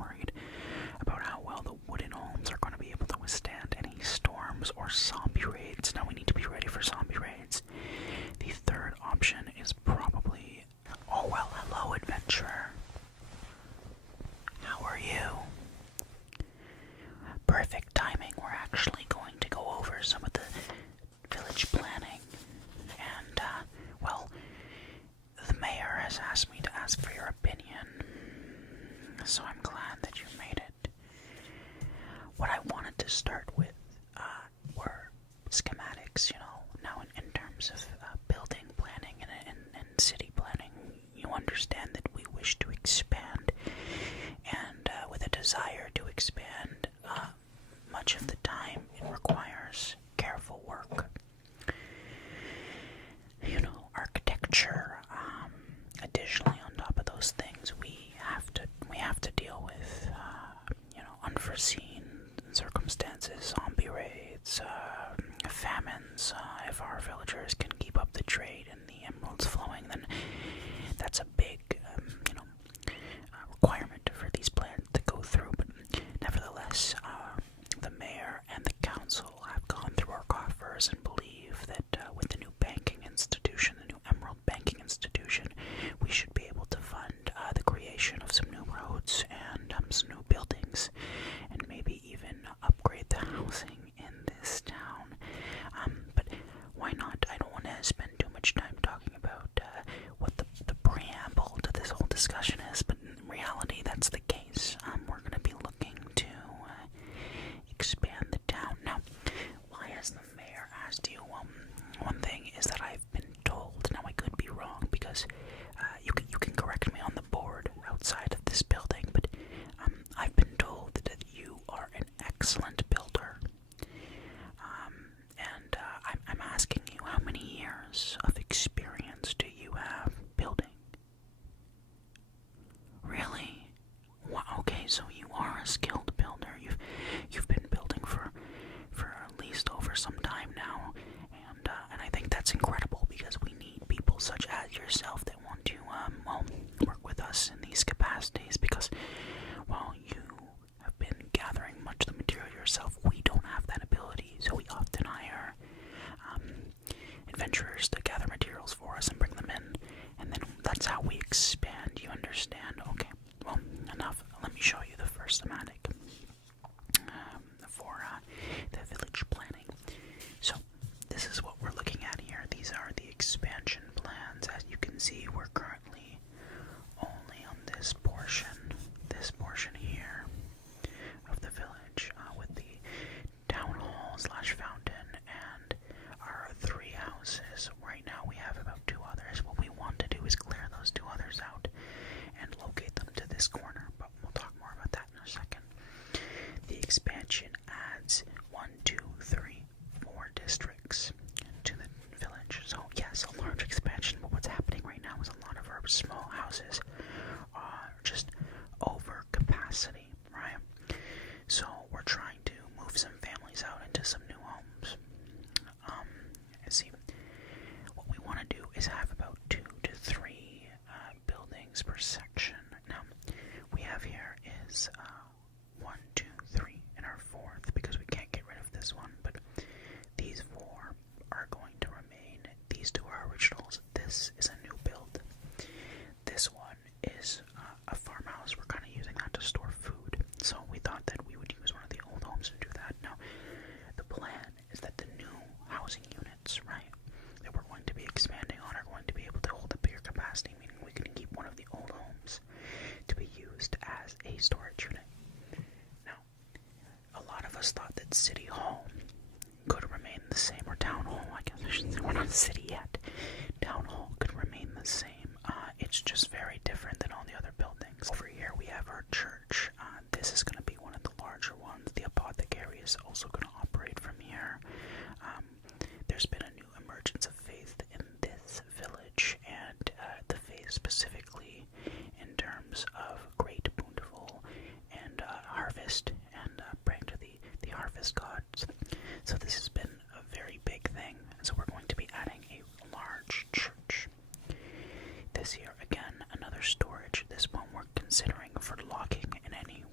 worried about how well the wooden homes are going to be able to withstand any storms or zombie raids. Now we need to be ready for zombie raids. The third option is probably, oh well, hello adventurer. How are you? Perfect timing. We're actually going to go over some of the village planning. And, well, the mayor has asked me to ask for your opinion. So I'm glad that you made it. What I wanted to start with were schematics, Now in terms of building planning and city planning, you understand that we wish to expand. And with a desire to expand, much of the time it requires careful work. Architecture. Additionally, on top of those things, we have to deal with unforeseen circumstances, zombie raids, famines. If our villagers can keep up the trade and the emeralds flowing, then that's a big requirement for these plans to go through. But nevertheless, the mayor and the council have gone through our coffers and believe that with the new banking institution, the new emerald banking institution, we should be able to fund the creation of some new roads and some new buildings, and maybe even upgrade the housing in this town. But why not? I don't want to spend too much time talking about what the preamble to this whole discussion is, but in reality that's the case. We're going to be looking to expand the town. Now, why has the mayor asked you? One thing is that I've been told, now I could be wrong, because you can correct me on the board outside of this building, but I've been told that you are an excellent builder. And I'm asking you, how many years of experience do you have building? Really? Wow, okay, so you are a skilled builder. You've been building for at least over some time now, and I think that's incredible, because we need people such as yourself that want to work with us in these capacities, because while you have been gathering much of the material yourself, we don't have that ability, so we often hire adventurers to gather materials for us and bring them in, and then that's how we expand, you understand? Okay, well, enough. Let me show you the first schematic for the village planning. So, this is what we're looking at here. These are the expansion plans. As you can see, we're currently only on this portion here of the village, with the town hall / fountain and our 3 houses. Right now we have about 2 others. What we want to do is clear those 2 others out and locate them to this corner, but we'll talk more about that in a second. The expansion adds 1, 2, 3, 4 districts to the village. So yes, a large expansion, but what's happening right now is a lot of our small houses are just over capacity, right? So we're trying to move some families out into some new homes. See, what we want to do is have about 2 to 3 buildings per section. Now, we have here is 1, 2, 3 in our 4th, because we can't get rid of this one, but these 4 are going to remain. These 2 are originals. This is a new build. This one is a farmhouse. We're kind of using that to store food, so we thought that we would use one of the old homes to do that. Now, the plan is that the new housing units, right, that we're going to be expanding on are going to be able to hold a bigger capacity, meaning we can keep one of the old homes to be used as a storage unit. Now, a lot of us thought that City Hall could remain the same, or Town Hall, I guess I shouldn't say, we're not a city yet. Town Hall could remain the same. It's just very different than all the other buildings. Over here we have our church. This is going to be one of the larger ones. The apothecary is also going to operate from here. There's been a new emergence of faith in this village, and the faith specifically in terms of great bountiful and harvest, and praying to the harvest gods. So this has been a very big thing. So we're going to be adding a large church. This here, again, another storage. This one we're considering for locking in any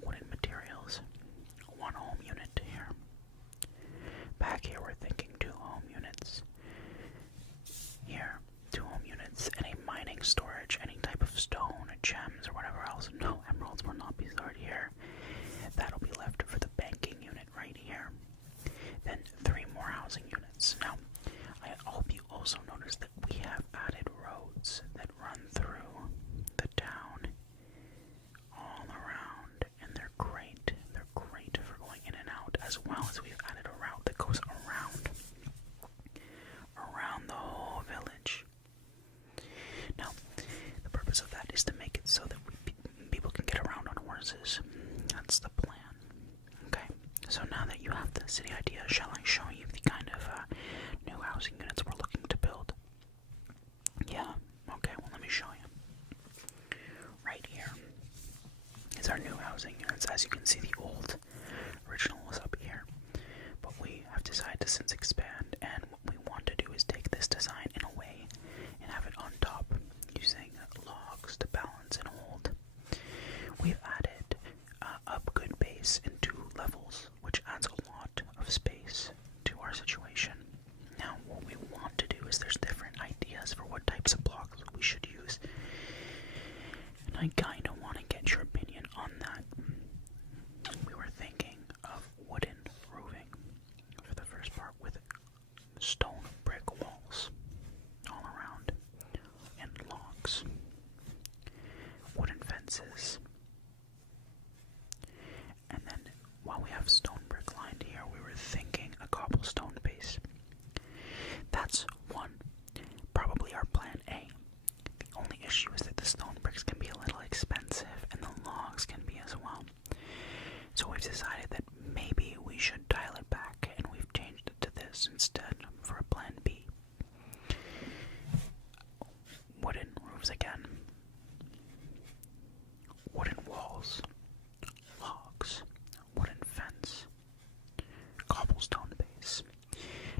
issue is that the stone bricks can be a little expensive, and the logs can be as well. So we've decided that maybe we should dial it back, and we've changed it to this instead for a plan B. Wooden roofs again. Wooden walls. Logs. Wooden fence. Cobblestone base.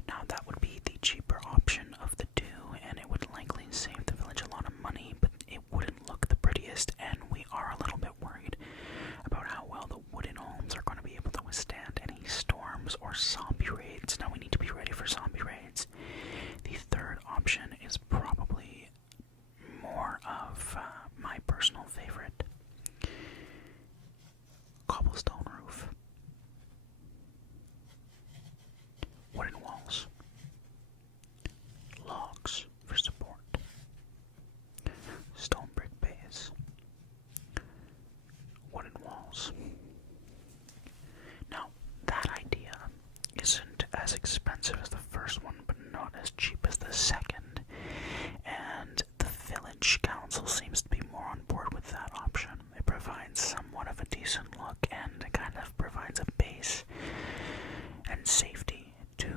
Now that would be the cheaper option of the two, and it would likely save the village a lot of money, but it wouldn't look the prettiest, and we are a little bit worried about how well the wooden homes are going to be able to withstand any storms or zombie raids. Now we need to be ready for zombie raids. The third option is probably more of my personal favorite. Cobblestone roof. Wooden walls. Logs for support. Stone brick base. Wooden walls. Now, that idea isn't as expensive as the first one, but not as cheap as the second. And the village council seems to be more on board with that option. It provides somewhat of a decent look and kind of provides a base and safety to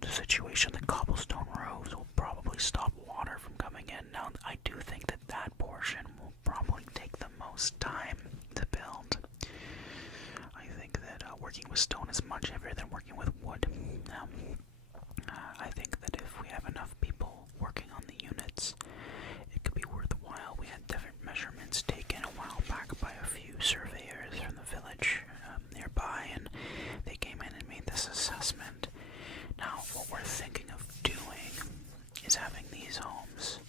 the situation. The cobblestone roofs will probably stop water from coming in. Now, I do think that that portion will probably take the most time to build. I think that working with stone is much heavier than working with wood. I think that if we have enough people working on the units, it could be worthwhile. We had different measurements taken a while back by a few surveyors from the village nearby, and they came in and made this assessment. Now, what we're thinking of doing is having these homes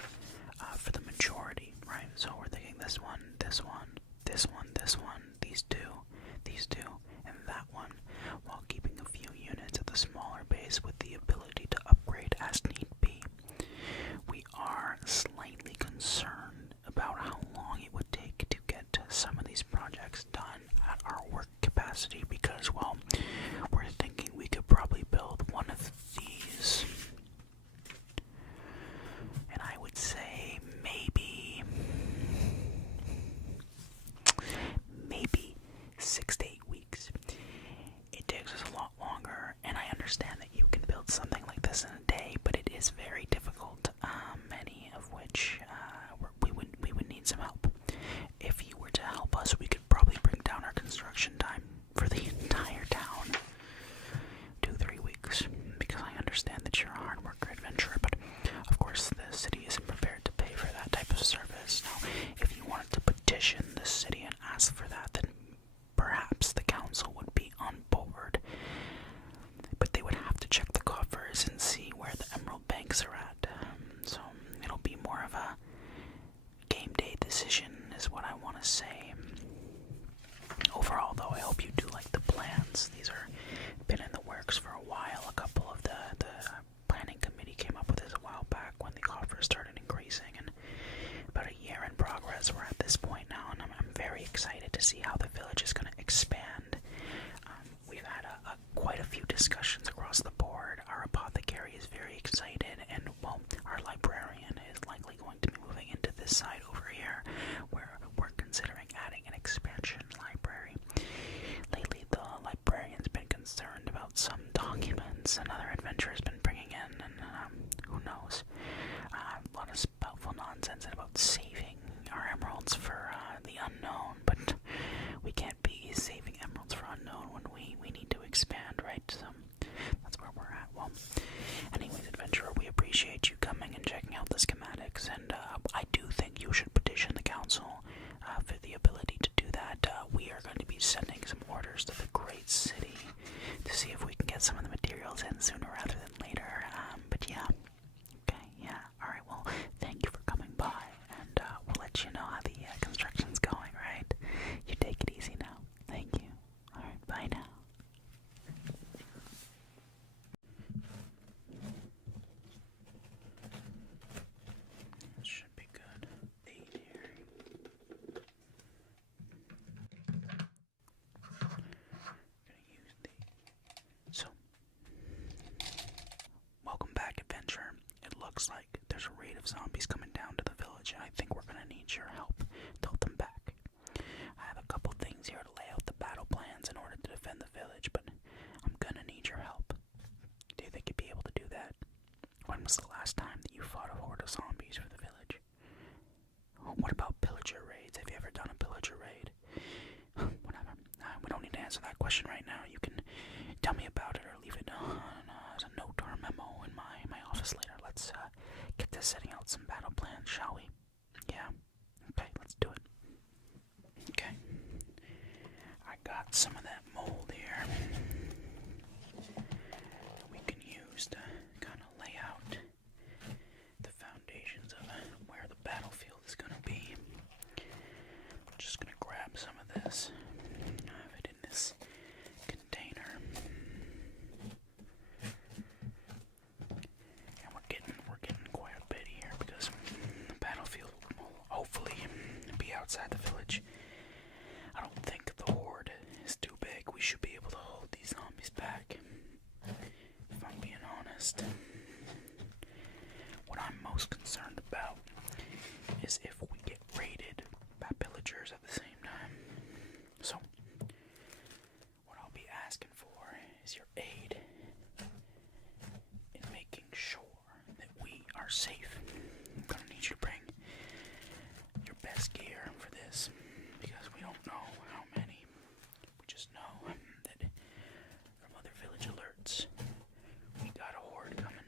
for the majority, right? So we're thinking this one, this one, this one, this one, these two, and that one, while keeping a few units at the smaller base with the ability to upgrade as need be. We are slightly concerned about how long it would take to get some of these projects done at our work capacity, because, well, we're thinking we could probably build one of these, and I would say maybe 6 to 8 weeks. It takes us a lot longer, and I understand that you can build something like this in a day, but it is very difficult, many of which we would need some help. If you were to help us, we could probably bring down our construction time for the entire town to 3 weeks, because I understand that you're a hard worker adventurer, but of course the city isn't prepared to pay for that type of service. Now, if you wanted to petition the city and ask for that, then perhaps the council would be on board, but they would have to check the coffers and see where the emerald banks are at. So it'll be more of a game day decision, is what I want to say. Overall, though, I hope you do like the plans. These are been in the works for a while. A couple of the planning committee came up with this a while back when the coffers started increasing, and about a year in progress. We're at this point now, and I'm very excited to see how the village is going to expand. We've had quite a few discussions across the board. Our apothecary is very excited, and, well, our librarian is likely going to be moving into this side over here, where we're considering adding an expansion library. Lately, the librarian's been concerned about some documents another adventurer's been bringing in, and who knows, a lot of spoutful nonsense about saving our emeralds for the unknown, but we can't be saving emeralds for unknown when we need to expand, right? So that's where we're at. Well, anyways, adventurer, we appreciate you coming and checking out the schematics, and I do think you should petition the council for the ability to do that. We are going to be sending some orders to the great city to see if we can get some of the materials in sooner rather than later. But yeah. Okay, yeah. Alright, well, thank you for coming by, and we'll let you know how the construction's going, right? You take it easy now. Thank you. Alright, bye now. This should be good. 8 here. So, welcome back, adventurer. It looks like there's a raid of zombies coming down to the village, and I think we're gonna need needs your help. Told them back. I have a couple things here to lay out the battle plans in order to defend the village, but I'm gonna need your help. Do you think you'd be able to do that? When was the last time that you fought a horde of zombies for the village? What about pillager raids? Have you ever done a pillager raid? Whatever. We don't need to answer that question right now. You can tell me about it or leave it as a note or a memo in my office later. Let's get to setting out some battle plans, shall we? Yeah? Okay, let's do it. Okay. I got some of that mold here we can use to kind of lay out the foundations of where the battlefield is going to be. I'm just going to grab some of this, have it in this container, and we're getting quite a bit here because the battlefield will hopefully be outside the village. I don't think the horde is too big. We should be able to hold these zombies back, if I'm being honest. What I'm most concerned about is if we get raided by pillagers at the same time. So, what I'll be asking for is your aid in making sure that we are safe. I'm gonna need you to bring your best gear for this, because we don't know how many. We just know that from other village alerts, we got a horde coming.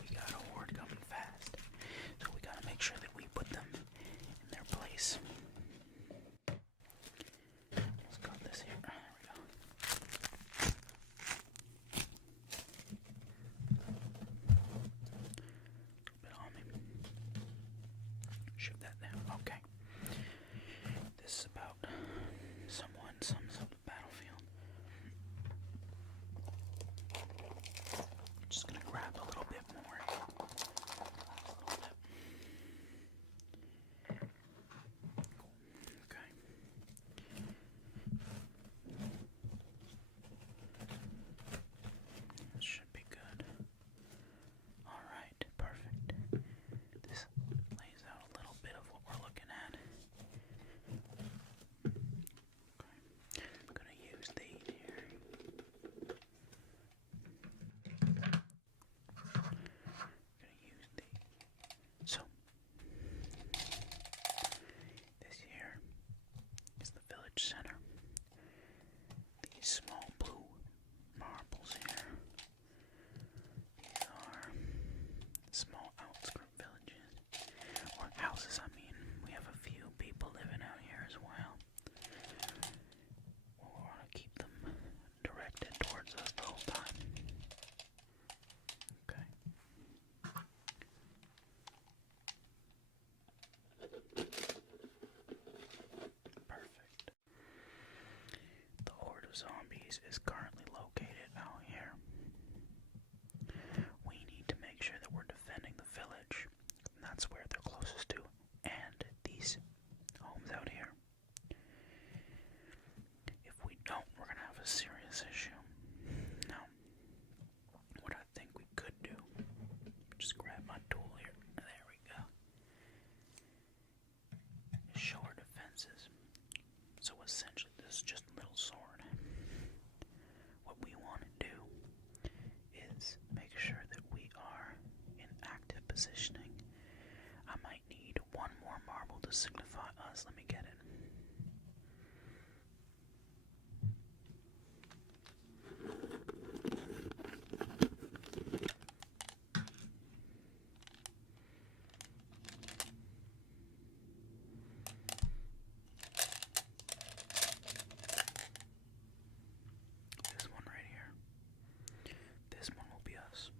We got a horde coming fast. So we gotta make sure that we put them in their place. Let's got this here. There we go. A bit on me. Shift that down. Okay. This is about someone sums up the battlefield. I'm just gonna grab a little bit more. A little bit. Cool. Okay. This should be good. Alright, perfect. This lays out a little bit of what we're looking at. Okay. I'm gonna use these here. So, this here is the village center. These small blue marbles here, these are small outskirt villages, or houses, I mean. We have a few people living out here as well. We'll want to keep them directed towards us the whole time. Okay. Perfect. The horde of zombies is currently located out here. We need to make sure that we're defending the village. That's where they're closest to. And these homes out here. If we don't, we're going to have a serious issue. Now, what I think we could do, just grab my tool here. There we go. Show our defenses. So essentially, this is just a little sword. What we want to do is make sure that we are in active positioning. I might need one more marble to signify us. Let me get it. This one right here. This one will be us.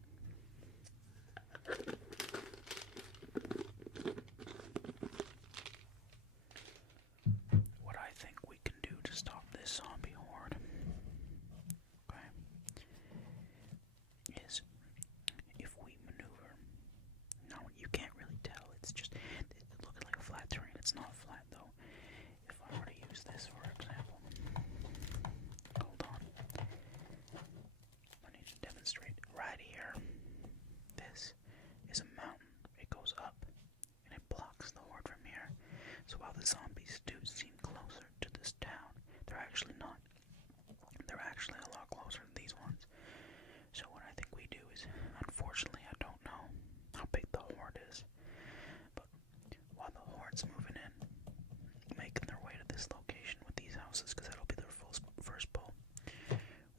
So while the zombies do seem closer to this town, they're actually not. They're actually a lot closer than these ones. So what I think we do is, unfortunately, I don't know how big the horde is, but while the horde's moving in, making their way to this location with these houses, because that'll be their first pull,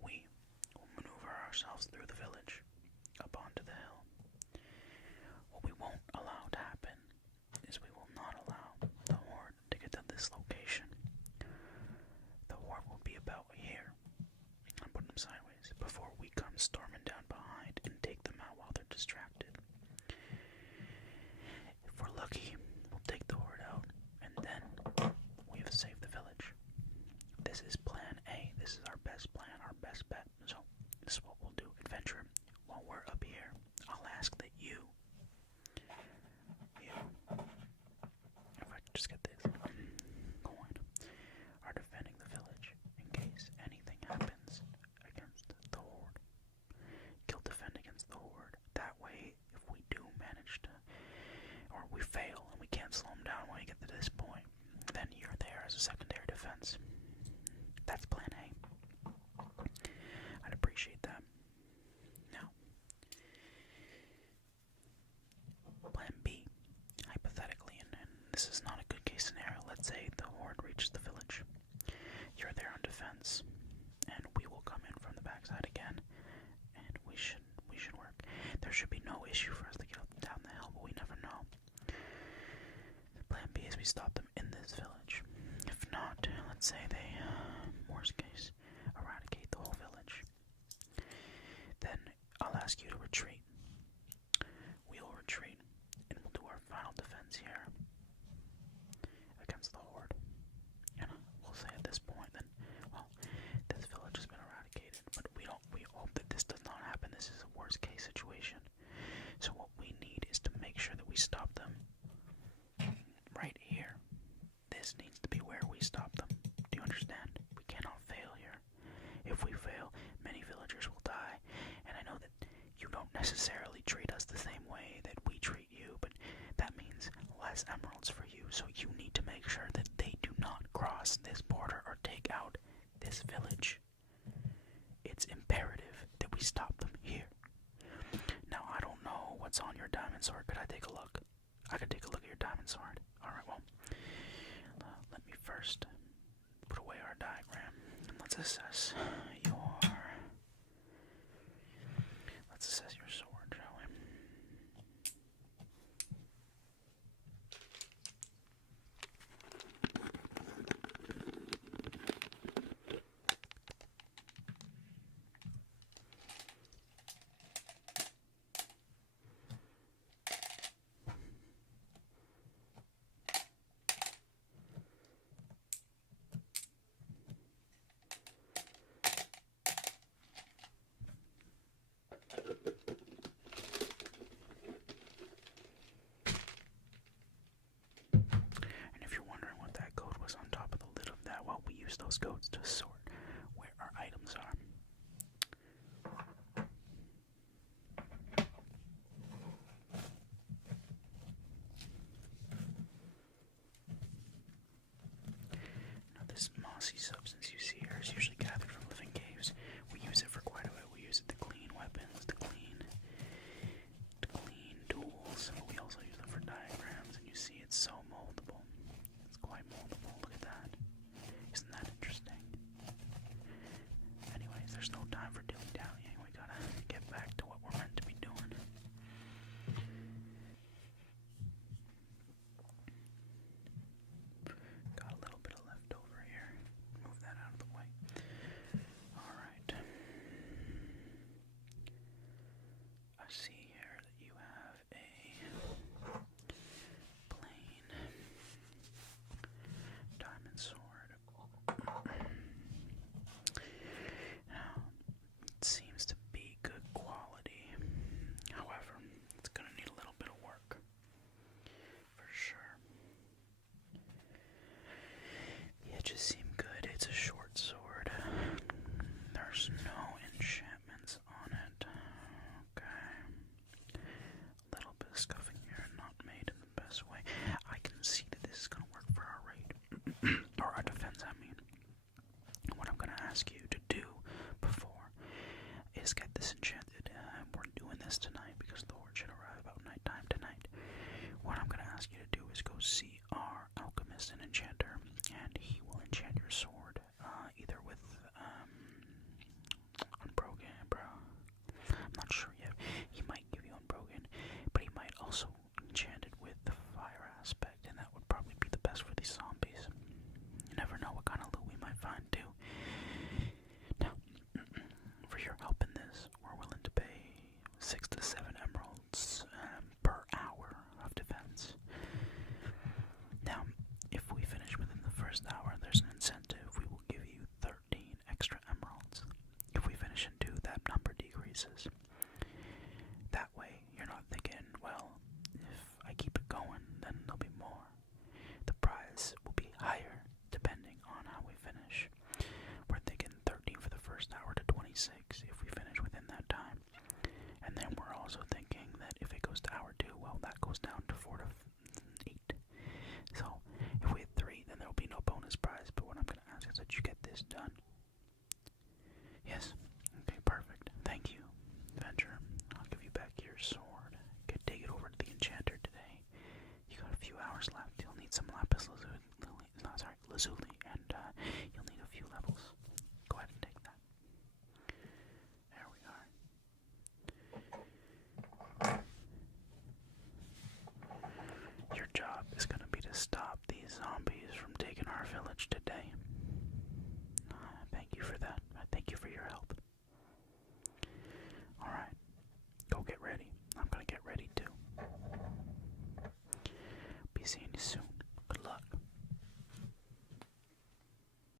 we will maneuver ourselves through the village, up onto the hill. What we won't allow to happen is we will not allow the horde to get to this location. The horde will be about here. I'm putting them sideways before we come storming down behind and take them out while they're distracted. If we're lucky, we'll take the horde out, and then we have saved the village. This is plan A. This is our best plan, our best bet. So this is what we'll do. Adventure, while we're up here, I'll ask that you, if I can just get this coin, are defending the village in case anything happens against the horde. You'll defend against the horde. That way, if we do manage to, or we fail and we can't slow them down when we get to this point, then you're there as a secondary defense. That's plan A. I'd appreciate that. Now, plan B, hypothetically, and this is not a good case scenario, let's say the horde reaches the village. You're there on defense, and we will come in from the backside again, and we should work. There should be no issue for us to get up and down the hill, but we never know. Plan B is we stop them in this village. If not, let's say they, worst case, eradicate the whole village. Then I'll ask you to retreat. We'll retreat, and we'll do our final defense here against the horde. And we'll say at this point, then, well, this village has been eradicated, but we hope that this does not happen. This is a worst case situation. So what we need is to make sure that we stop them right here. This needs to be where we stop them. Do you understand? We cannot fail here. If we fail, many villagers will die, and I know that you don't necessarily treat us the same way that we treat you, but that means less emeralds for you, so you need to make sure that they do not cross this border or take out this village. It's imperative that we stop them here. Now, I don't know what's on your diamond sword. Could I take a look? I could take a look at your diamond sword. Alright, well, let me first put away our diagram, and let's assess your sword, shall we? And if you're wondering what that code was on top of the lid of that, well, we use those codes to sort where our items are. Now, this mossy substance you see here is usually gathered from living caves. We use it for quite a bit. We use it to clean weapons, to clean tools, but we also use it for diagrams, and you see it's so moldable. It's quite moldable. Look at that. Isn't that interesting? Anyways, there's no time for dilly-dallying. We gotta get back to what we're meant to be doing. Got a little bit of leftover here. Move that stop these zombies from taking our village today. Thank you for that. Thank you for your help. Alright, go get ready. I'm gonna get ready too. Be seeing you soon.